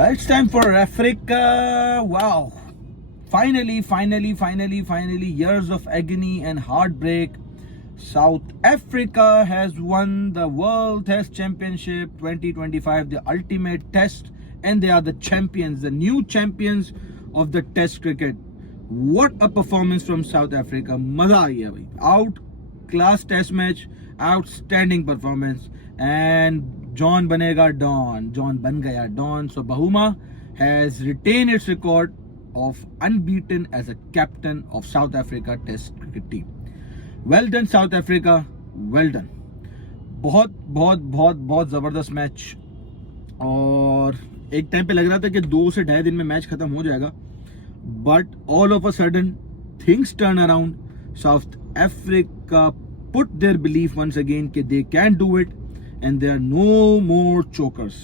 It's time for Africa. Wow. Finally, years of agony and heartbreak. South Africa has won the World Test Championship 2025, the ultimate test, and they are the champions, the new champions of the Test cricket. What a performance from South Africa. मजा आ गया भाई. Out class test match, outstanding performance, and John banega Don. John ban gaya Don. So Bahuma has retained its record of unbeaten as a captain of South Africa Test cricket team. Well done South Africa. Well done. बहुत जबरदस्त match. और एक time पे लग रहा था कि 2 से 2.5 दिन में मैच खत्म हो जाएगा, but all of a sudden things turn around. South Africa put their belief once again that they can do it, and there are no more chokers.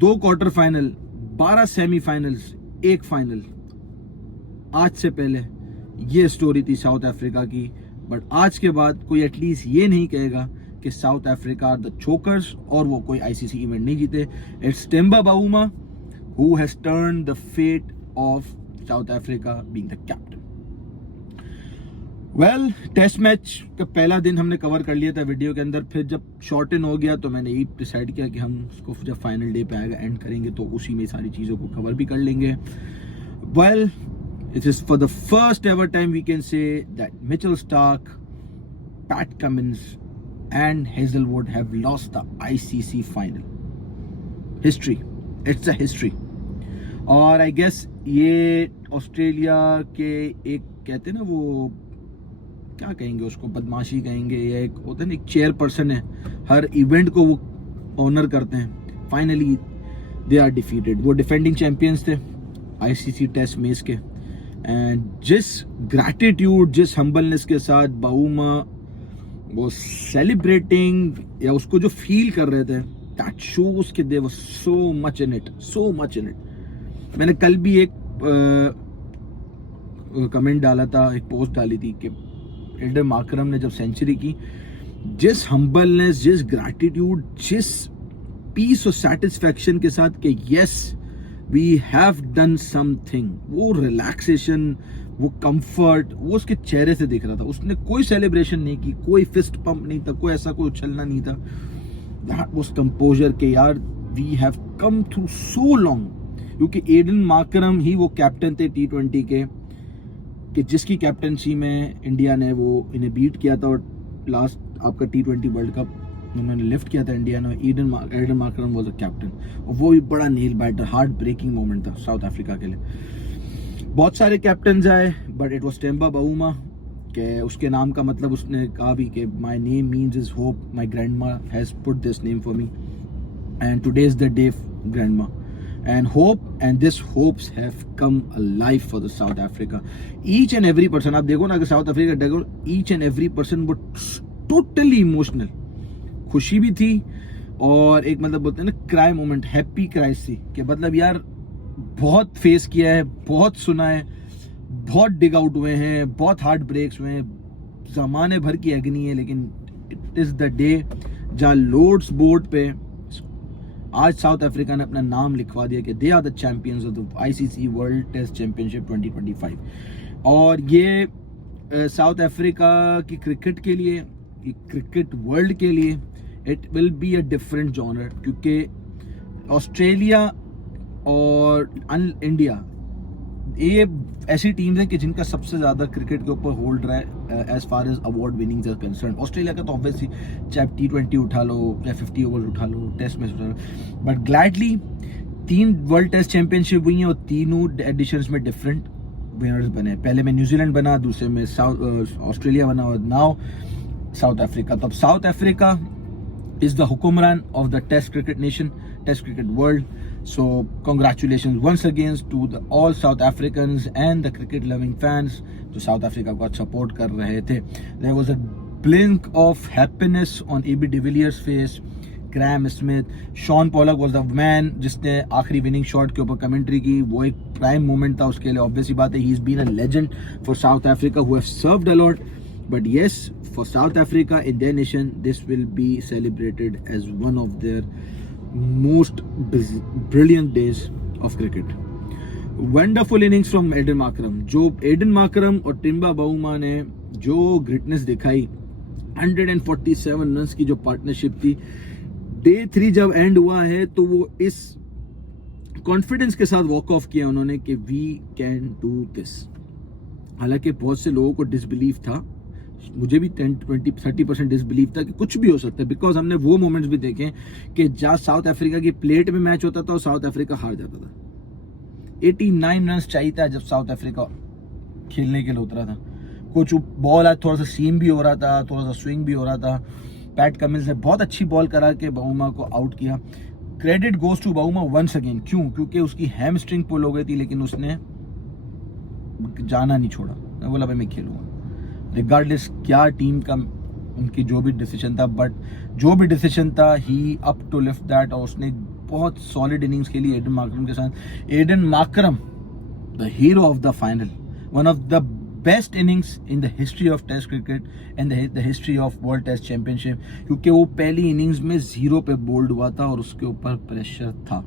2 quarter final, 12 semifinals, 1 final. आज से पहले ये story थी south Africa की, but आज के बाद कोई एटलीस्ट ये नहीं कहेगा कि South Africa are the chokers और वो कोई आईसीसी इवेंट नहीं जीते. It's Temba Bavuma who has turned the fate of South Africa being the captain. Well, test match का पहला दिन हमने कवर कर लिया था वीडियो के अंदर. फिर जब शॉर्ट इन हो गया तो मैंने ये डिसाइड किया कि हम उसको जब फाइनल डे पे आएगा एंड करेंगे तो उसी में सारी चीज़ों को कवर भी कर लेंगे. Well, it is for the first ever time we can say that Mitchell Starc, Pat Cummins and Hazelwood have lost the ICC final. History. It's a history. और आई गेस ये ऑस्ट्रेलिया के एक कहते हैं ना, वो क्या कहेंगे उसको, बदमाशी कहेंगे, या एक होता है ना, एक चेयरपर्सन है, हर इवेंट को वो ऑनर करते हैं. Finally they are defeated. वो डिफेंडिंग चैंपियंस थे आईसीसी टेस्ट मैच के, एंड जिस ग्रैटिट्यूड, जिस हम्बलनेस के साथ बाउमा वो सेलिब्रेटिंग या उसको जो फील कर रहे थे, दैट शोज कि दे वर सो मच इन इट. मैंने कल भी एक कमेंट डाला था, एक पोस्ट डाली थी कि एल्डर मार्करम ने जब सेंचुरी की, जिस हम्बलनेस, जिस ग्रैटिट्यूड, जिस पीस और सेटिस्फैक्शन के साथ कि yes we have done something, वो रिलैक्सेशन, वो कंफर्ट, वो उसके चेहरे से दिख रहा था. उसने कोई सेलिब्रेशन नहीं की, कोई फिस्ट पंप नहीं था, कोई ऐसा कोई उछलना नहीं था. दैट वाज कंपोजर के यार we have come through so long. क्योंकि एडन मार्करम ही वो कैप्टन थे T20 के, कि जिसकी कैप्टनसी में इंडिया ने वो इन्हें बीट किया था, और लास्ट आपका T20 वर्ल्ड कप उन्होंने लिफ्ट किया था इंडिया ने. Aiden Markram was a captain, और वो भी बड़ा नील बैटर, हार्ट ब्रेकिंग मोमेंट था साउथ अफ्रीका के लिए. बहुत सारे कैप्टन आए, but it was Temba Bavuma, के उसके नाम का मतलब उसने कहा भी कि my name means is hope, my grandma has put this name for me, and today is the day grandma. And hope, and this hopes have come alive for the South Africa. Each and every person, आप देखो ना अगर south Africa देखो, each and every person was totally emotional. खुशी भी थी और एक मतलब बोलते हैं ना क्राई मोमेंट, हैप्पी क्राइस थी कि मतलब यार बहुत फेस किया है, बहुत सुना है, बहुत डिग आउट हुए हैं, बहुत हार्ट ब्रेक्स हुए हैं, जमाने भर की एग्नी है, लेकिन इट इज़ द डे जहाँ लॉर्ड्स बोर्ड पे आज साउथ अफ्रीका ने अपना नाम लिखवा दिया कि they are the champions of the ICC world test championship 2025. और ये साउथ अफ्रीका की क्रिकेट के लिए, क्रिकेट वर्ल्ड के लिए, it will be a different genre, क्योंकि ऑस्ट्रेलिया और इंडिया ये ऐसी टीम्स हैं कि जिनका सबसे ज़्यादा क्रिकेट के ऊपर होल्ड रहा है as far as award winnings are concern. Australia का तो ऑब्वियसली चाहे T20 उठा लो या 50 ओवर्स उठा लो, टेस्ट मैच उठा लो, but gladly 3 world test championship हुई हैं और तीनों एडिशंस में डिफरेंट विनर्स बने. पहले में न्यूजीलैंड बना, दूसरे में ऑस्ट्रेलिया बना, और नाउ साउथ अफ्रीका. तो अब south Africa is the Hukumran of the Test cricket nation, Test cricket world. So congratulations once again to all South Africans and the cricket loving fans जो South Africa को support कर रहे थे. There was a blink of happiness on AB de Villiers face. Graham Smith, Sean Pollock was the man जिसने आखिरी winning shot के ऊपर commentary की. वो एक प्राइम मोमेंट था उसके लिए. ऑब्वियसली बात है, he has been a legend for South Africa who have served a lot. But yes, for South Africa in their nation, this will be celebrated as one of their most brilliant days of cricket. Wonderful innings from Aiden Markram. जो Aiden Markram और Temba Bouma ने जो greatness दिखाई, 147 runs की जो partnership थी, day 3 जब and हुआ है तो वो इस कॉन्फिडेंस के साथ वॉक ऑफ किया उन्होंने कि वी कैन डू दिस. हालांकि बहुत से लोगों को डिसबिलीव था, मुझे भी 10-20-30% डिसबिलीव था कि कुछ भी हो सकता है, बिकॉज हमने वो मोमेंट्स भी देखे कि जहाँ साउथ अफ्रीका की प्लेट में मैच होता था और साउथ अफ्रीका हार जाता था. 89 रन चाहिए था जब साउथ अफ्रीका खेलने के लिए उतरा था. कुछ बॉल आज थोड़ा सा सीम भी हो रहा था, थोड़ा सा स्विंग भी हो रहा था. पैट कमिंस ने बहुत अच्छी बॉल करा के बाउमा को आउट किया. Credit goes to Bavuma once again. क्यों? क्योंकि उसकी हैमस्ट्रिंग पुल हो गई थी, लेकिन उसने जाना नहीं छोड़ा. मैं बोला भाई मैं खेलूंगा रिगार्डलेस क्या टीम का उनकी जो भी डिसीजन था, बट जो भी डिसीजन था ही अप टू लिफ्ट दैट. और उसने बहुत सॉलिड इनिंग्स खेली एडन मार्करम के साथ. Aiden Markram the hero of the final, one of the best innings in the history of test cricket and the history of World test Championship. क्योंकि वो पहली innings में 0 पे बोल्ड हुआ था और उसके ऊपर प्रेशर था.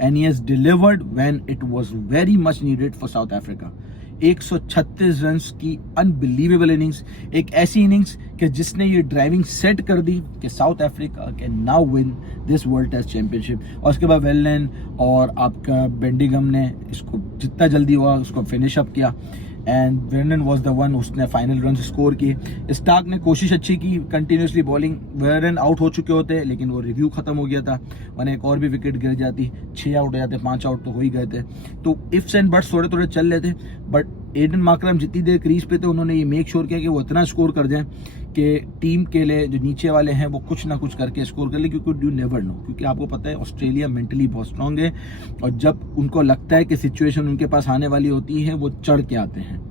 And he has delivered when it was very much needed for south Africa. 136 runs की अनबिलीवेबल इनिंग्स, एक ऐसी इनिंग्स कि जिसने ये ड्राइविंग सेट कर दी कि South Africa can now win this World test Championship. और उसके बाद वेलन और आपका बेंडिंगम ने इसको जितना जल्दी हुआ उसको फिनिश अप किया. And Vernon was the one, उसने फाइनल रन स्कोर किए. स्टार्क ने कोशिश अच्छी की, कंटिन्यूसली बॉलिंग. वेरन आउट हो चुके होते लेकिन वो रिव्यू खत्म हो गया था, वरना एक और भी विकेट गिर जाती. 6 आउट हो जाते, 5 आउट तो हो ही गए थे. तो इफ्स एंड बट्स थोड़े थोड़े चल रहे थे. बट एडन मार्करम जितनी देर क्रीज पे थे उन्होंने ये मेक श्योर किया कि वो इतना स्कोर कर जाए कि टीम के लिए जो नीचे वाले हैं वो कुछ ना कुछ करके स्कोर कर ले. क्योंकि यू नेवर नो, क्योंकि आपको पता है ऑस्ट्रेलिया मेंटली बहुत स्ट्रांग है और जब उनको लगता है कि सिचुएशन उनके पास आने वाली होती है वो चढ़ के आते हैं.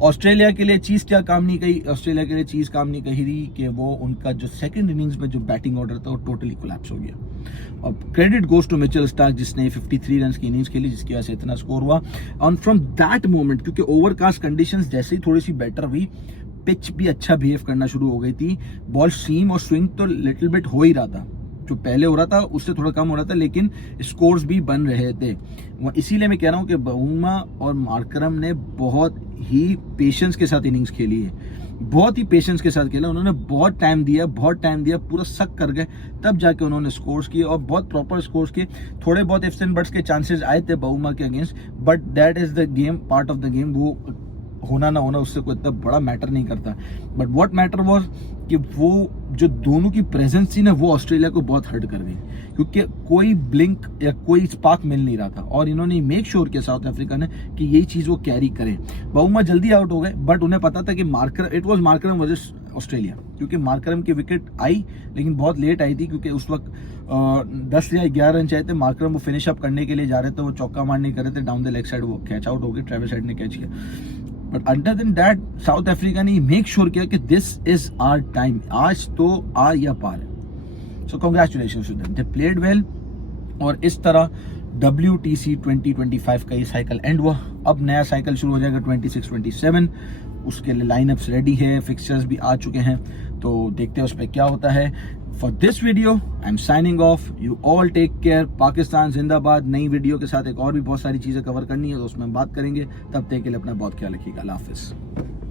ऑस्ट्रेलिया के लिए चीज क्या काम नहीं कही, ऑस्ट्रेलिया के लिए चीज काम नहीं कही थी कि वो उनका जो सेकंड इनिंग्स में जो बैटिंग ऑर्डर था वो टोटली कोलैप्स हो गया. और credit goes to Mitchell Starc जिसने 53 रन की इनिंग्स खेली, जिसकी वजह से इतना स्कोर हुआ. और फ्रॉम दैट मोमेंट, क्योंकि ओवरकास्ट कंडीशंस जैसे ही थोड़ी सी बेटर हुई, पिच भी अच्छा बिहेव करना शुरू हो गई थी. बॉल सीम और स्विंग तो लिटिल बिट हो ही रहा था, जो पहले हो रहा था उससे थोड़ा कम हो रहा था, लेकिन स्कोर्स भी बन रहे थे. इसीलिए मैं कह रहा हूं कि बाउमा और मार्करम ने बहुत ही पेशेंस के साथ इनिंग्स खेली है, बहुत ही पेशेंस के साथ खेला. उन्होंने बहुत टाइम दिया, पूरा सक कर गए, तब जाके उन्होंने स्कोर्स किए और बहुत प्रॉपर स्कोर्स किए. थोड़े बहुत इफ्स एंड बट्स के चांसेस आए थे बाउमा के against, but that is the game, part of the game. वो होना ना होना उससे कोई इतना बड़ा मैटर नहीं करता. बट व्हाट मैटर वाज कि वो जो दोनों की प्रेजेंस थी ना, वो ऑस्ट्रेलिया को बहुत हर्ट कर गई, क्योंकि कोई ब्लिंक या कोई स्पार्क मिल नहीं रहा था. और इन्होंने मेक श्योर किया साउथ अफ्रीका ने कि यही चीज वो कैरी करें. बाउमा जल्दी आउट हो गए, बट उन्हें पता था कि it was Markram versus Australia, क्योंकि मार्करम की विकेट आई लेकिन बहुत लेट आई थी, क्योंकि उस वक्त 10 या 11 रन चाहिए थे. मार्करम वो फिनिश अप करने के लिए जा रहे थे, वो चौका मारने कर रहे थे डाउन द लेग साइड, वो कैच आउट हो गए, ट्रेविस हेड ने कैच किया. But under then that South Africa ने मेक श्योर किया कि दिस इज आवर टाइम, आज तो आ या पार है. So congratulations to them, they played well. और इस तरह WTC 2025 का ये साइकिल एंड हुआ. अब नया साइकिल शुरू हो जाएगा 26-27. उसके लिए लाइनअप्स रेडी है, फिक्सचर्स भी आ चुके हैं, तो देखते हैं उस पर क्या होता है. For this video I am signing off. You all take care. Pakistan जिंदाबाद. नई वीडियो के साथ एक और भी बहुत सारी चीजें कवर करनी है, तो उसमें बात करेंगे. तब तक के लिए अपना बहुत ख्याल रखिएगा. अल्लाह हाफिज.